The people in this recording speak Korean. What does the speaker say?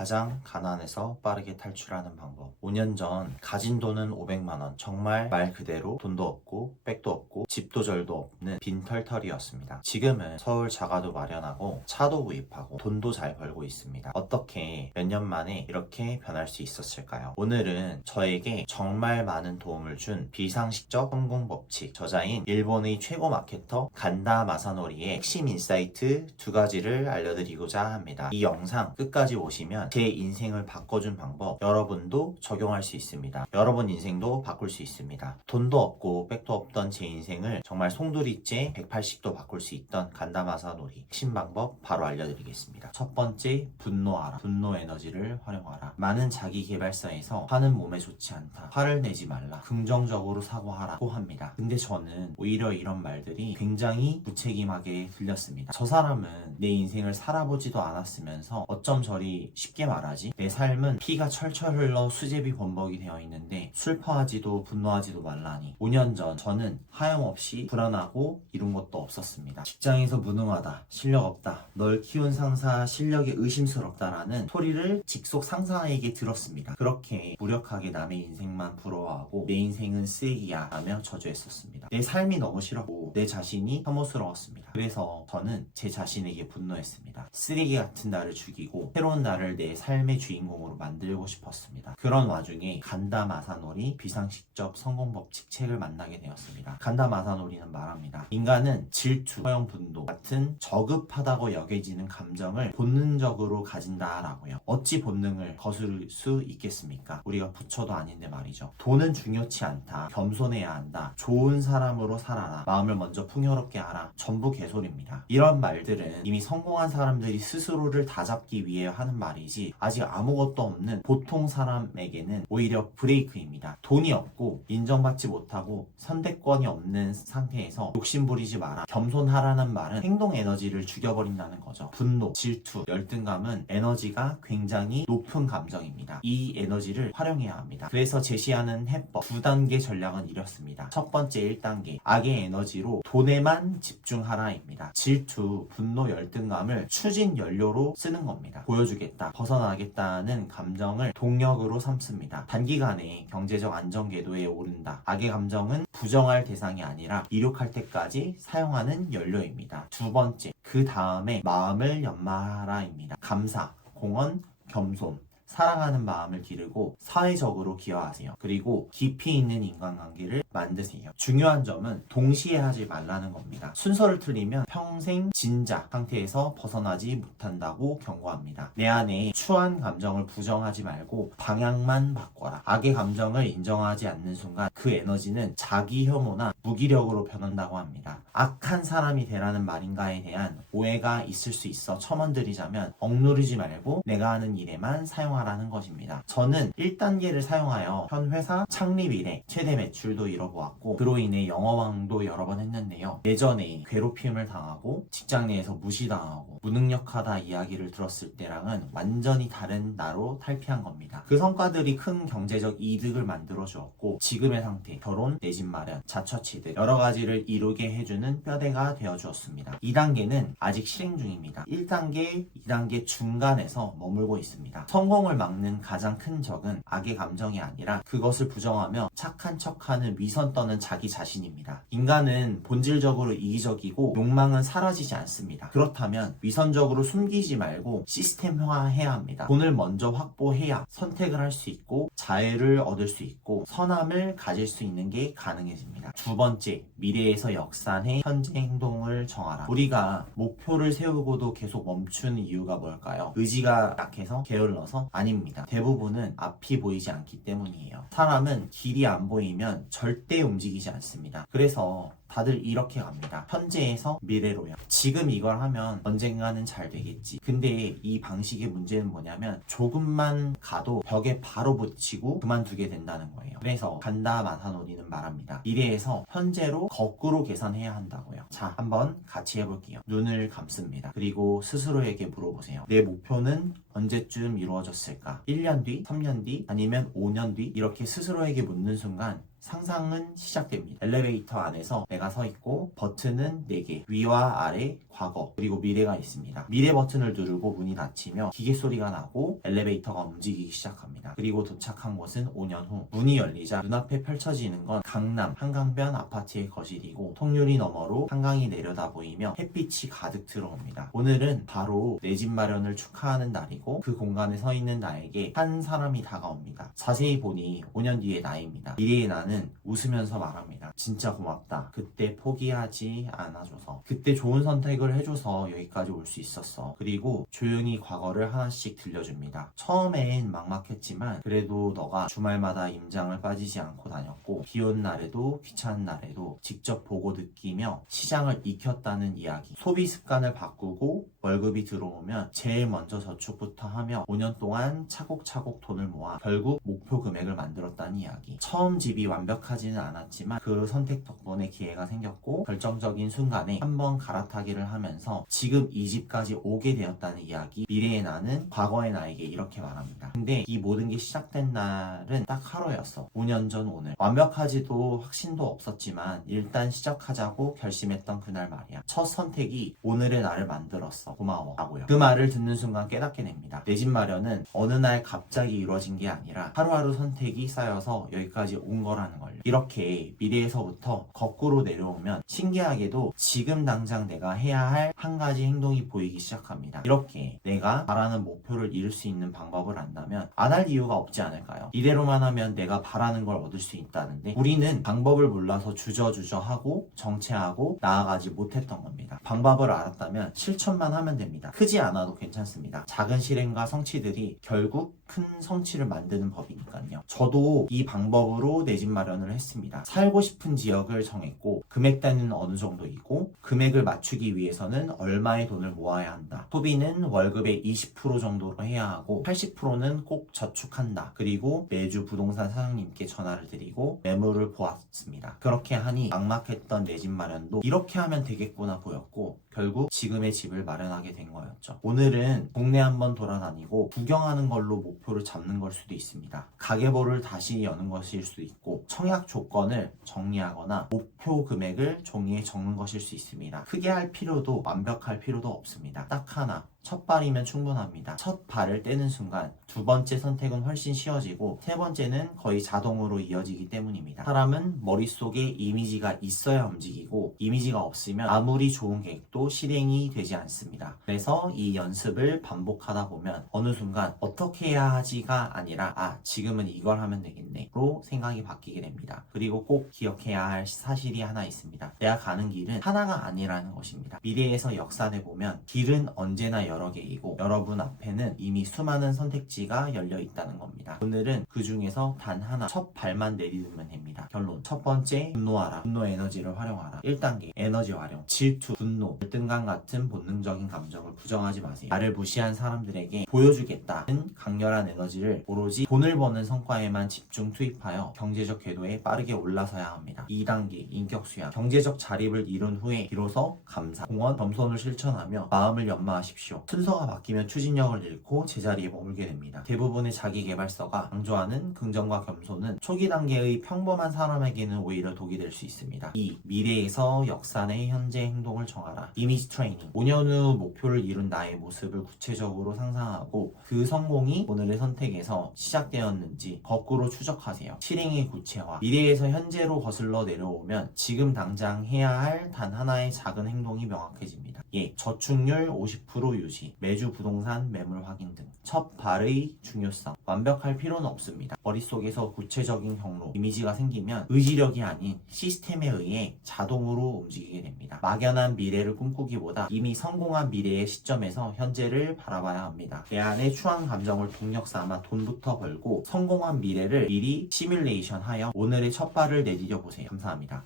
가장 가난해서 빠르게 탈출하는 방법. 5년 전 가진 돈은 500만 원. 정말 말 그대로 돈도 없고 백도 없고 집도 절도 없는 빈털털이었습니다. 지금은 서울 자가도 마련하고 차도 구입하고 돈도 잘 벌고 있습니다. 어떻게 몇 년 만에 이렇게 변할 수 있었을까요? 오늘은 저에게 정말 많은 도움을 준 비상식적 성공 법칙, 저자인 일본의 최고 마케터 간다 마사노리의 핵심 인사이트 두 가지를 알려드리고자 합니다. 이 영상 끝까지 보시면 제 인생을 바꿔준 방법 여러분도 적용할 수 있습니다. 여러분 인생도 바꿀 수 있습니다. 돈도 없고 백도 없던 제 인생을 정말 송두리째 180도 바꿀 수 있던 간다 마사노리 핵심 방법 바로 알려드리겠습니다. 첫 번째, 분노하라. 분노 에너지를 활용하라. 많은 자기계발서에서 화는 몸에 좋지 않다, 화를 내지 말라, 긍정적으로 사고하라고 합니다. 근데 저는 오히려 이런 말들이 굉장히 무책임하게 들렸습니다. 저 사람은 내 인생을 살아보지도 않았으면서 어쩜 저리 쉽게 말하지? 내 삶은 피가 철철 흘러 수제비 범벅이 되어 있는데 슬퍼하지도 분노하지도 말라니. 5년 전 저는 하염없이 불안하고 이룬 것도 없었습니다. 직장에서 무능하다, 실력 없다, 널 키운 상사 실력이 의심스럽다라는 소리를 직속 상사에게 들었습니다. 그렇게 무력하게 남의 인생만 부러워하고 내 인생은 쓰레기야 라며 저주했었습니다. 내 삶이 너무 싫었고 내 자신이 혐오스러웠습니다. 그래서 저는 제 자신에게 분노했습니다. 쓰레기 같은 나를 죽이고 새로운 나를 내 삶의 주인공으로 만들고 싶었습니다. 그런 와중에 간다 마사노리 비상식적 성공법칙 책을 만나게 되었습니다. 간다 마사노리는 말합니다. 인간은 질투, 허영, 분노 같은 저급하다고 여겨지는 감정을 본능적으로 가진다라고요. 어찌 본능을 거스를 수 있겠습니까? 우리가 부처도 아닌데 말이죠. 돈은 중요치 않다, 겸손해야 한다, 좋은 사람으로 살아라, 마음을 먼저 풍요롭게 하라, 전부 개소리입니다. 이런 말들은 이미 성공한 사람들이 스스로를 다잡기 위해 하는 말이지 아직 아무것도 없는 보통 사람에게는 오히려 브레이크입니다. 돈이 없고 인정받지 못하고 선대권이 없는 상태에서 욕심부리지 마라, 겸손하라는 말은 행동 에너지를 죽여버린다는 거죠. 분노, 질투, 열등감은 에너지가 굉장히 높은 감정입니다. 이 에너지를 활용해야 합니다. 그래서 제시하는 해법 2단계 전략은 이렇습니다. 첫 번째 1단계, 악의 에너지로 돈에만 집중하라입니다. 질투, 분노, 열등감을 추진 연료로 쓰는 겁니다. 보여주겠다, 벗어나겠다는 감정을 동력으로 삼습니다. 단기간에 경제적 안정 궤도에 오른다. 악의 감정은 부정할 대상이 아니라 이륙할 때까지 사용하는 연료입니다. 두 번째, 그 다음에 마음을 연마하라입니다. 감사, 공헌, 겸손, 사랑하는 마음을 기르고 사회적으로 기여하세요. 그리고 깊이 있는 인간관계를 만드세요. 중요한 점은 동시에 하지 말라는 겁니다. 순서를 틀리면 평생 진자 상태에서 벗어나지 못한다고 경고합니다. 내 안에 추한 감정을 부정하지 말고 방향만 바꿔라. 악의 감정을 인정하지 않는 순간 그 에너지는 자기 혐오나 무기력으로 변한다고 합니다. 악한 사람이 되라는 말인가에 대한 오해가 있을 수 있어 첨언드리자면, 억누르지 말고 내가 하는 일에만 사용하라는 것입니다. 저는 1단계를 사용하여 현 회사 창립 이래 최대 매출도 이뤄보았고 그로 인해 영어왕도 여러 번 했는데요. 예전에 괴롭힘을 당하고 직장 내에서 무시당하고 무능력하다 이야기를 들었을 때랑은 완전히 다른 나로 탈피한 겁니다. 그 성과들이 큰 경제적 이득을 만들어 주었고 지금의 상태, 결혼, 내 집 마련, 자처취득 여러 가지를 이루게 해주는 뼈대가 되어 주었습니다. 2단계는 아직 실행 중입니다. 1단계, 2단계 중간에서 머물고 있습니다. 성공을 막는 가장 큰 적은 악의 감정이 아니라 그것을 부정하며 착한 척하는 위선 떠는 자기 자신입니다. 인간은 본질적으로 이기적이고 욕망은 사라지지 않습니다. 그렇다면 위선적으로 숨기지 말고 시스템화해야 합니다. 돈을 먼저 확보해야 선택을 할 수 있고 자유를 얻을 수 있고 선함을 가질 수 있는 게 가능해집니다. 두 번째, 미래에서 역산해 현재 행동을 정하라. 우리가 목표를 세우고도 계속 멈춘 이유가 뭘까요? 의지가 약해서? 게을러서? 아닙니다. 대부분은 앞이 보이지 않기 때문이에요. 사람은 길이 안 보이면 절대 움직이지 않습니다. 그래서 다들 이렇게 갑니다. 현재에서 미래로요. 지금 이걸 하면 언젠가는 잘 되겠지. 근데 이 방식의 문제는 뭐냐면 조금만 가도 벽에 바로 붙이고 그만두게 된다는 거예요. 그래서 간다 마사노리는 말합니다. 미래에서 현재로 거꾸로 계산해야 한다고요. 자, 한번 같이 해볼게요. 눈을 감습니다. 그리고 스스로에게 물어보세요. 내 목표는 언제쯤 이루어졌을까? 1년 뒤? 3년 뒤? 아니면 5년 뒤? 이렇게 스스로에게 묻는 순간 상상은 시작됩니다. 엘리베이터 안에서 내가 미래가 서 있고 버튼은 4개, 위와 아래, 과거, 그리고 미래가 있습니다. 미래 버튼을 누르고 문이 닫히며 기계 소리가 나고 엘리베이터가 움직이기 시작합니다. 그리고 도착한 곳은 5년 후 문이 열리자 눈앞에 펼쳐지는 건 강남 한강변 아파트의 거실이고 통유리 너머로 한강이 내려다 보이며 햇빛이 가득 들어옵니다. 오늘은 바로 내 집 마련을 축하하는 날이고 그 공간에 서 있는 나에게 한 사람이 다가옵니다. 자세히 보니 5년 뒤의 나입니다. 미래의 나는 웃으면서 말합니다. 진짜 고맙다. 그때 포기하지 않아줘서. 그때 좋은 선택을 해줘서 여기까지 올 수 있었어. 그리고 조용히 과거를 하나씩 들려줍니다. 처음엔 막막했지만 그래도 너가 주말마다 임장을 빠지지 않고 다녔고 비온 날에도 귀찮은 날에도 직접 보고 느끼며 시장을 익혔다는 이야기. 소비 습관을 바꾸고 월급이 들어오면 제일 먼저 저축부터 하며 5년 동안 차곡차곡 돈을 모아 결국 목표 금액을 만들었다는 이야기. 처음 집이 완벽하지는 않았지만 그 선택 덕분에 기회가 생겼고 결정적인 순간에 한번 갈아타기를 하면서 지금 이 집까지 오게 되었다는 이야기. 미래의 나는 과거의 나에게 이렇게 말합니다. 근데 이 모든 게 시작된 날은 딱 하루였어. 5년 전 오늘. 완벽하지도 확신도 없었지만 일단 시작하자고 결심했던 그날 말이야. 첫 선택이 오늘의 나를 만들었어. 고마워 라고요. 그 말을 듣는 순간 깨닫게 됩니다. 내 집 마련은 어느 날 갑자기 이루어진 게 아니라 하루하루 선택이 쌓여서 여기까지 온 거라는 걸요. 이렇게 미래에서부터 거꾸로 내려오면 신기하게도 지금 당장 내가 해야 할 한 가지 행동이 보이기 시작합니다. 이렇게 내가 바라는 목표를 이룰 수 있는 방법을 안다면 안 할 이유가 없지 않을까요? 이대로만 하면 내가 바라는 걸 얻을 수 있다는데 우리는 방법을 몰라서 주저주저하고 정체하고 나아가지 못했던 겁니다. 방법을 알았다면 실천만 하면 됩니다. 크지 않아도 괜찮습니다. 작은 실행과 성취들이 결국 큰 성취를 만드는 법이니까요. 저도 이 방법으로 내 집 마련을 했습니다. 살고 싶은 지역을 정했고 금액대는 어느 정도이고 금액을 맞추기 위해서는 얼마의 돈을 모아야 한다. 소비는 월급의 20% 정도로 해야 하고 80%는 꼭 저축한다. 그리고 매주 부동산 사장님께 전화를 드리고 매물을 보았습니다. 그렇게 하니 막막했던 내 집 마련도 이렇게 하면 되겠구나 보였고 결국 지금의 집을 마련하게 된 거였죠. 오늘은 국내 한번 돌아다니고 구경하는 걸로 목표를 잡는 걸 수도 있습니다. 가계부를 다시 여는 것일 수도 있고 청약 조건을 정리하거나 목표 금액을 종이에 적는 것일 수 있습니다. 크게 할 필요도 완벽할 필요도 없습니다. 딱 하나. 첫 발이면 충분합니다. 첫 발을 떼는 순간 두 번째 선택은 훨씬 쉬워지고 세 번째는 거의 자동으로 이어지기 때문입니다. 사람은 머릿속에 이미지가 있어야 움직이고 이미지가 없으면 아무리 좋은 계획도 실행이 되지 않습니다. 그래서 이 연습을 반복하다 보면 어느 순간 어떻게 해야 하지가 아니라 지금은 이걸 하면 되겠네 로 생각이 바뀌게 됩니다. 그리고 꼭 기억해야 할 사실이 하나 있습니다. 내가 가는 길은 하나가 아니라는 것입니다. 미래에서 역산해 보면 길은 언제나 여러 개이고 여러분 앞에는 이미 수많은 선택지가 열려 있다는 겁니다. 오늘은 그 중에서 단 하나 첫 발만 내딛으면 됩니다. 결론. 첫 번째, 분노하라. 분노 에너지를 활용하라. 1단계, 에너지 활용. 질투, 분노, 열등감 같은 본능적인 감정을 부정하지 마세요. 나를 무시한 사람들에게 보여주겠다는 강렬한 에너지를 오로지 돈을 버는 성과에만 집중 투입하여 경제적 궤도에 빠르게 올라서야 합니다. 2단계, 인격 수양. 경제적 자립을 이룬 후에 비로소 감사, 공헌, 겸손을 실천하며 마음을 연마하십시오. 순서가 바뀌면 추진력을 잃고 제자리에 머물게 됩니다. 대부분의 자기계발서가 강조하는 긍정과 겸손은 초기 단계의 평범한 사람에게는 오히려 독이 될 수 있습니다. 2. 미래에서 역산의 현재 행동을 정하라. 이미지 트레이닝. 5년 후 목표를 이룬 나의 모습을 구체적으로 상상하고 그 성공이 오늘의 선택에서 시작되었는지 거꾸로 추적하세요. 실행의 구체화. 미래에서 현재로 거슬러 내려오면 지금 당장 해야 할 단 하나의 작은 행동이 명확해집니다. 예, 저축률 50% 유지, 매주 부동산 매물 확인 등. 첫 발의 중요성. 완벽할 필요는 없습니다. 머릿속에서 구체적인 경로, 이미지가 생기면 의지력이 아닌 시스템에 의해 자동으로 움직이게 됩니다. 막연한 미래를 꿈꾸기보다 이미 성공한 미래의 시점에서 현재를 바라봐야 합니다. 내 안의 추한 감정을 동력 삼아 돈부터 벌고 성공한 미래를 미리 시뮬레이션 하여 오늘의 첫 발을 내디뎌 보세요. 감사합니다.